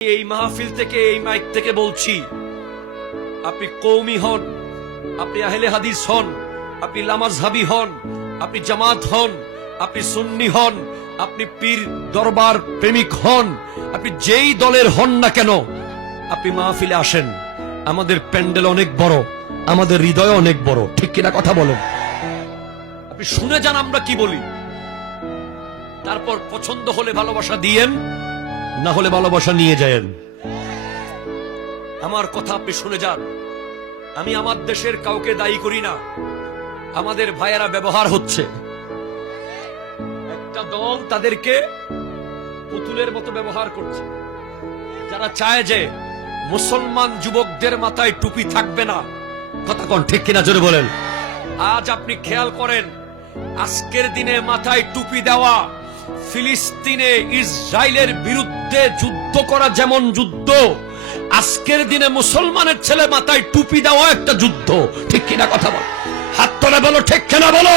এই মাহফিল থেকে, এই মাইক থেকে বলছি, আপনি কওমি হন, আপনি আহলে হাদিস হন, আপনি লামাযহাবী হন, আপনি জামাত হন, আপনি সুন্নি হন, আপনি পীর দরবার প্রেমিক হন, আপনি যেই দলের হন না কেন, আপনি মাহফিলে আসেন। আমাদের প্যান্ডেল অনেক বড়, আমাদের হৃদয় অনেক বড়, ঠিক কিনা কথা বলেন? আপনি শুনে যান আমরা কি বলি, তারপর পছন্দ হলে ভালোবাসা দিয়েন, না হলে ভালোবাসা নিয়ে যায়েন। আমার কথা আপনি শুনে যান। আমি আমার দেশের কাউকে দায়ী করি না, আমাদের ভাইয়েরা ব্যবহার হচ্ছে, একটা দল তাদেরকে পুতুলের মতো ব্যবহার করছে। যারা চায় যে মুসলমান যুবকদের মাথায় টুপি থাকবে না, কথা কোন ঠিক কিনা জোরে বলেন। আজ আপনি খেয়াল করেন, আজকের দিনে মাথায় টুপি দেওয়া ফিলিস্তিনে ইসরায়েলের বিরুদ্ধে যুদ্ধ করা যেমন যুদ্ধ, আজকের দিনে মুসলমানের ছেলে মাথায় টুপি দেওয়া একটা যুদ্ধ, ঠিক কিনা কথা বল? হাত তোলে বলো ঠিক কিনা বলো।